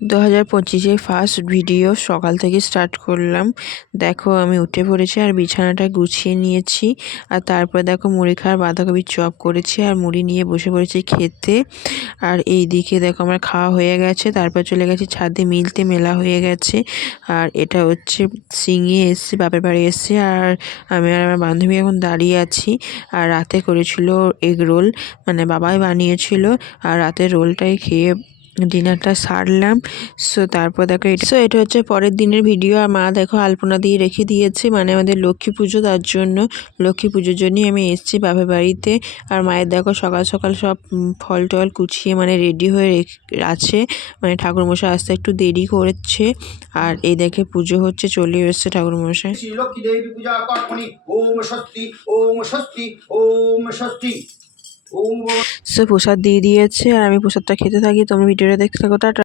2025 first video সকাল থেকে start করলাম। দেখো আমি উঠে পড়েছি আর বিছানাটা গুছিয়ে নিয়েছি। আর তারপরে দেখো মুড়ি খাওয়ার বাঁধাকপির চপ করেছি আর মুড়ি নিয়ে বসে পড়েছি খেতে। আর এই দিকে দেখো আমার খাওয়া হয়ে গেছে, তারপর চলে গেছি ছাদে, মিলতে মেলা হয়ে গেছে। আর এটা হচ্ছে সিঙে এসছে, বাপের বাড়ি এসছে। আর আমি আর আমার বান্ধবী এখন দাঁড়িয়ে আছি। আর রাতে করেছিল এগ রোল, মানে বাবাই বানিয়েছিল। আর রাতের রোলটাই খেয়ে ডিনারটা সারলাম। তারপর দেখো এটা হচ্ছে পরের দিনের ভিডিও। আর মা দেখো আলপনা দিয়ে রেখে দিয়েছে, মানে আমাদের লক্ষ্মী পুজো, তার জন্য লক্ষ্মী পুজোর জন্যই আমি এসেছি বাপের বাড়িতে। আর মায়ের দেখো সকাল সকাল সব ফল টল কুচিয়ে মানে রেডি হয়ে আছে, মানে ঠাকুরমশাই আসতে একটু দেরি করেছে। আর এই দেখে পুজো হচ্ছে, চলে এসছে ঠাকুরমশাই। লক্ষ্মী দেবী পূজা কর্মণি ওম স্বস্তি ওম স্বস্তি ওম স্বস্তি। প্রসাদ দিয়ে দিয়েছে আর আমি প্রসাদটা খেতে থাকি। তোমরা ভিডিওটা দেখতে থাকো। টাটা।